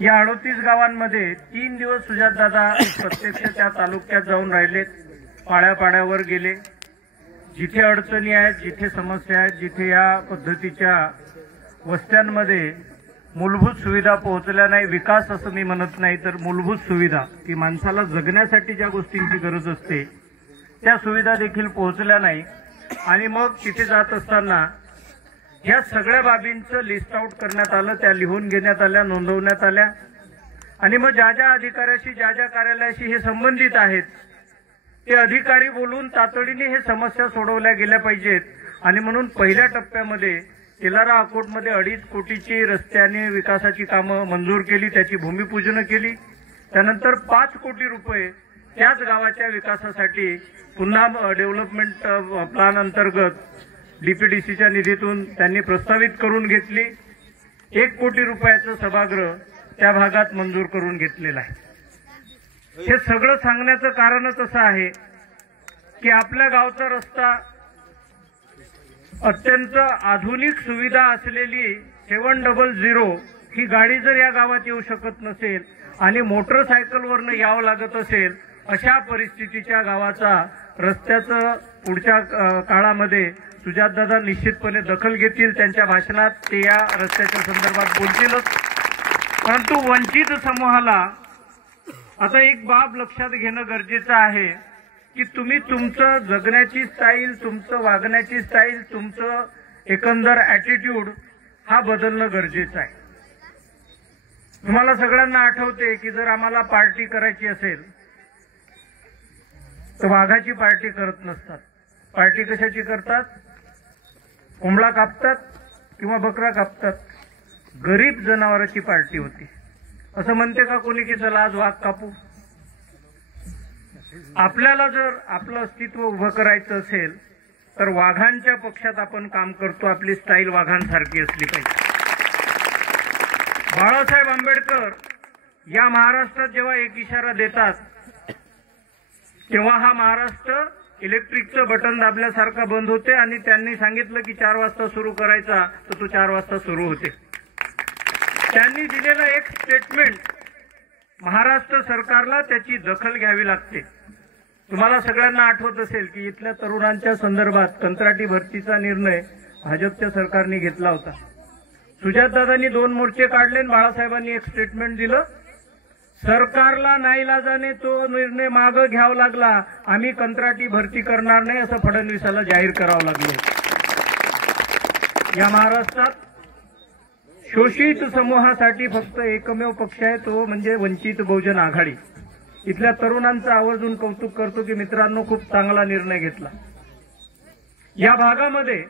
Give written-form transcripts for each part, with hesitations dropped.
या 38 गावांमध्ये 3 दिवस सुजातदादा प्रत्यक्ष त्या तालुक्यात जाऊन राहिलेत, पाड्यापाड्यावर गेले, जिथे अडचणी आहेत, जिथे समस्या आहेत, जिथे या पद्धतीच्या वस्त्यांमध्ये मूलभूत सुविधा पोहोचल्या नाही, विकास असं मी म्हणत नाही तर मूलभूत सुविधा की माणसाला जगण्यासाठी ज्या गोष्टींची गरज असते त्या सुविधा देखील पोहोचल्या नाही। आणि मग तिथे जात असताना या सगळ्या बाबींचं लिस्ट आउट करण्यात आलं, त्या लिहून घेण्यात आल्या, नोंदवण्यात आल्या आणि मग ज्या ज्या अधिकाऱ्याशी ज्या ज्या कार्यालयाशी हे संबंधित आहेत ते अधिकारी बोलून तातडीने हे समस्या सोडवल्या गेल्या पाहिजेत। आणि म्हणून पहिल्या टप्प्यामध्ये तेलारा अकोटमध्ये 2.5 कोटीची रस्त्याने विकासाची कामं मंजूर केली, त्याची भूमिपूजन केली। त्यानंतर 5 कोटी रुपये त्याच गावाच्या विकासासाठी पुन्हा डेव्हलपमेंट प्लॅन अंतर्गत डीपीडीसीच्या निधीतून त्यांनी प्रस्तावित करून घेतली। 1 कोटी रुपयाचं सभागृह त्या भागात मंजूर करून घेतलेलं आहे। हे सगळं सांगण्याचं कारणच असं आहे की आपल्या गावचा रस्ता अत्यंत आधुनिक सुविधा असलेली 700 ही गाडी जर या गावात येऊ शकत नसेल आणि मोटरसायकलवरनं यावं लागत असेल अशा परिस्थितीच्या गावाचा रस्त्याचं पुढच्या काळामध्ये सुजातदादा निश्चितपणे दखल घेतील। त्यांच्या भाषणात ते या रस्त्याच्या संदर्भात बोलतीलच। परंतु वंचित समूहाला आता एक बाब लक्षात घेणं गरजेचं आहे की तुम्ही तुमचं जगण्याची स्टाईल, तुमचं वागण्याची स्टाईल, तुमचं एकंदर ॲटिट्यूड हा बदलणं गरजेचं आहे। तुम्हाला सगळ्यांना आठवते की जर आम्हाला पार्टी करायची असेल तर वाघाची पार्टी करत नसतात। पार्टी कशाची करतात? कोंबडा कापतात किंवा बकरा कापतात। गरीब जनावरांची पार्टी होती। असं म्हणते का कोणी की चला आज वाघ कापू? आपल्याला जर आपलं अस्तित्व उभं करायचं असेल तर वाघांच्या पक्षात आपण काम करतो, आपली स्टाईल वाघांसारखी असली पाहिजे। बाळासाहेब आंबेडकर या महाराष्ट्रात जेव्हा एक इशारा देतात तेव्हा हा महाराष्ट्र इलेक्ट्रिकचं बटन दाबल्यासारखा बंद होते आणि त्यांनी सांगितलं की 4 वाजता सुरू करायचा तर तो 4 वाजता सुरू होते। त्यांनी दिलेलं एक स्टेटमेंट महाराष्ट्र सरकारला त्याची दखल घ्यावी लागते। तुम्हाला सगळ्यांना आठवत असेल की इथल्या तरुणांच्या संदर्भात कंत्राटी भरतीचा निर्णय भाजपच्या सरकारने घेतला होता। सुजातदादांनी 2 मोर्चे काढले आणि बाळासाहेबांनी एक स्टेटमेंट दिलं, सरकारला नाईलाजाने तो निर्णय मागे घ्यावा लागला, आम्ही कंत्राटी भरती करणार नाही असं फडणवीसाला जाहीर करावं लागलं। या महाराष्ट्रात शोषित समूहासाठी फक्त एकमेव पक्ष आहे, तो म्हणजे वंचित बहुजन आघाडी। इथल्या तरुणांचं आवर्जून कौतुक करतो की मित्रांनो खूप चांगला निर्णय घेतला। या भागामध्ये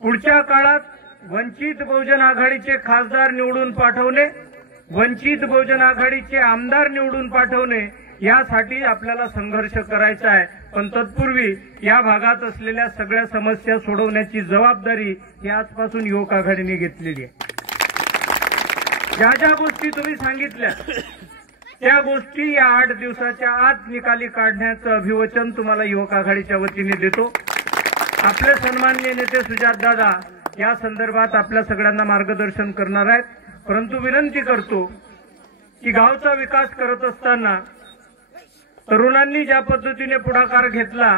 पुढच्या काळात वंचित बहुजन आघाडीचे खासदार निवडून पाठवणे, वंचित बहुजन आघाडीचे आमदार निवडून पाठवणे यासाठी आपल्याला संघर्ष करायचा आहे। पण तत्पूर्वी या भागात असलेल्या सगळ्या समस्या सोडवण्याची जबाबदारी ही आजपासून युवक आघाडीने घेतलेली आहे। ज्या ज्या गोष्टी तुम्ही सांगितल्या त्या गोष्टी या 8 दिवसाच्या आत निकाली काढण्याचं अभिवचन तुम्हाला युवक आघाडीच्या वतीने देतो। आपले सन्माननीय नेते सुजातदादा या संदर्भात आपल्या सगळ्यांना मार्गदर्शन करणार आहेत। परंतु विनंती करतो की गावचा विकास करत असताना तरुणांनी ज्या पद्धतीने पुढाकार घेतला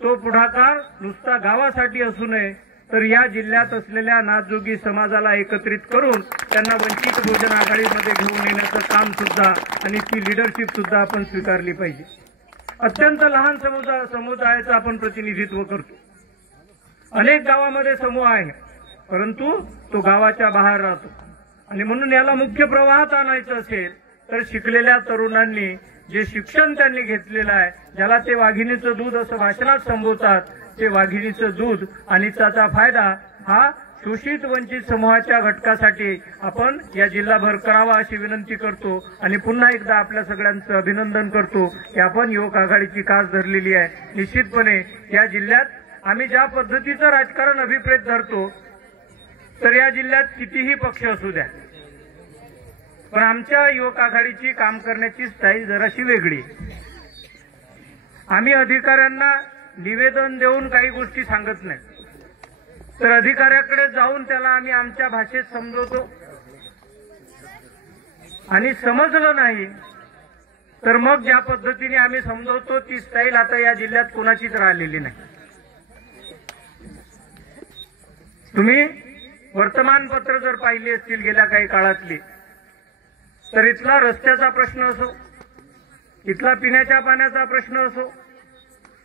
तो पुढाकार नुसता गावासाठी असू नये तर या जिल्ह्यात असलेल्या नाथजोगी समाजाला एकत्रित करून त्यांना वंचित बहुजन आघाडीमध्ये घेऊन येण्याचं काम सुद्धा आणि ती लीडरशिप सुद्धा आपण स्वीकारली पाहिजे। अत्यंत लहान समुदायाचं आपण प्रतिनिधित्व करतो। अनेक गावामध्ये समूह आहे परंतु तो गावाच्या बाहेर राहतो आणि म्हणून याला मुख्य प्रवाहात आणायचं असेल तर शिकलेल्या तरुणांनी जे शिक्षण त्यांनी घेतलेलं आहे, ज्याला ते वाघिणीचं दूध असं भाषणात संबोधतात, ते वाघिणीचं दूध आणि त्याचा फायदा हा शोषित वंचित समूहाच्या घटकासाठी आपण या जिल्हाभर करावा अशी विनंती करतो। आणि पुन्हा एकदा आपल्या सगळ्यांचं अभिनंदन करतो की आपण युवक आघाडीची कास धरलेली आहे। निश्चितपणे या जिल्ह्यात आम्ही ज्या पद्धतीचं राजकारण अभिप्रेत धरतो तर या जिल्ह्यात कितीही पक्ष असू द्या पण आमच्या युवक आघाडीची काम करण्याची स्टाईल जराशी वेगळी। आम्ही अधिकाऱ्यांना निवेदन देऊन काही गोष्टी सांगत नाही तर अधिकाऱ्याकडे जाऊन त्याला आम्ही आमच्या भाषेत समजवतो। आणि समजलं नाही तर मग ज्या पद्धतीने आम्ही समजवतो ती स्टाईल आता या जिल्ह्यात कोणाचीच राहिलेली नाही. तुम्ही वर्तमानपत्र जर पाहिली असतील गेल्या काही काळातली, तर इथला रस्त्याचा प्रश्न असो, इथला पिण्याच्या पाण्याचा प्रश्न असो,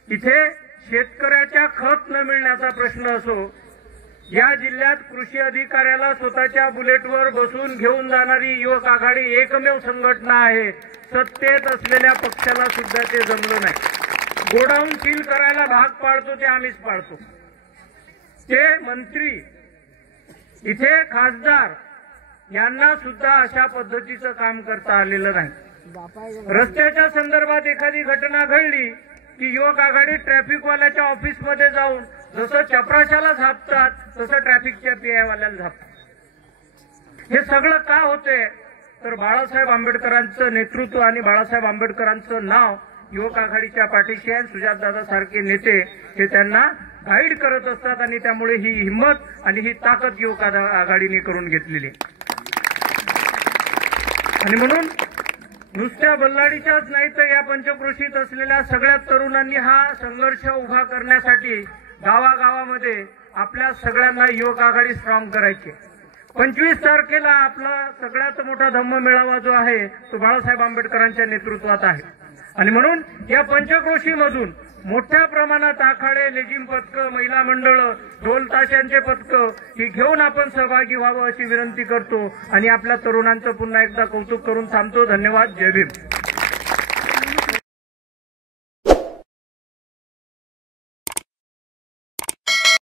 इथे शेतकऱ्याच्या खत न मिळण्याचा प्रश्न असो, या जिल्ह्यात कृषी अधिकाऱ्याला स्वतःच्या बुलेटवर बसून घेऊन जाणारी युवक आघाडी एकमेव संघटना आहे. सत्तेत असलेल्या पक्षाला सुद्धा ते जमलं नाही. गोडाऊन सील करायला भाग पाडतो ते आम्हीच पाडतो. ते मंत्री, इथे खासदार यांना सुद्धा अशा पद्धतीचं काम करता आलेलं नाही. रस्त्याच्या संदर्भात एखादी घटना घडली की युवक आघाडी ट्रॅफिकवाल्याच्या ऑफिसमध्ये जाऊन जसं चपराशाला झापतात तसं ट्रॅफिकच्या पीआयवाल्याला झापतात. हे सगळं का होते तर बाळासाहेब आंबेडकरांचं नेतृत्व आणि बाळासाहेब आंबेडकरांचं नाव युवक आघाडीच्या पाठीशी आहे. सुजातदादा सारखे नेते हे त्यांना गाईड करत असतात आणि त्यामुळे ही हिंमत आणि ही ताकद युवक आघाडीने करून घेतलेली आहे. आणि म्हणून नुसत्या बल्लाडीच्याच नाही तर या पंचक्रोशीत असलेल्या सगळ्या तरुणांनी हा संघर्ष उभा करण्यासाठी गावागावामध्ये आपल्या सगळ्यांना युवक आघाडी स्ट्रॉंग करायची. 25 तारखेला आपला सगळ्यात मोठा धम्म मेळावा जो आहे तो बाळासाहेब आंबेडकरांच्या नेतृत्वात आहे. आणि म्हणून या पंचक्रोशीमधून मोठ्या प्रमाणात आखाडे, लेझिम पथकं, महिला मंडळ, ढोल ताशांचे पथकं ही घेऊन आपण सहभागी व्हावं अशी विनंती करतो आणि आपल्या तरुणांचं पुन्हा एकदा कौतुक करून थांबतो. धन्यवाद. जय भीम.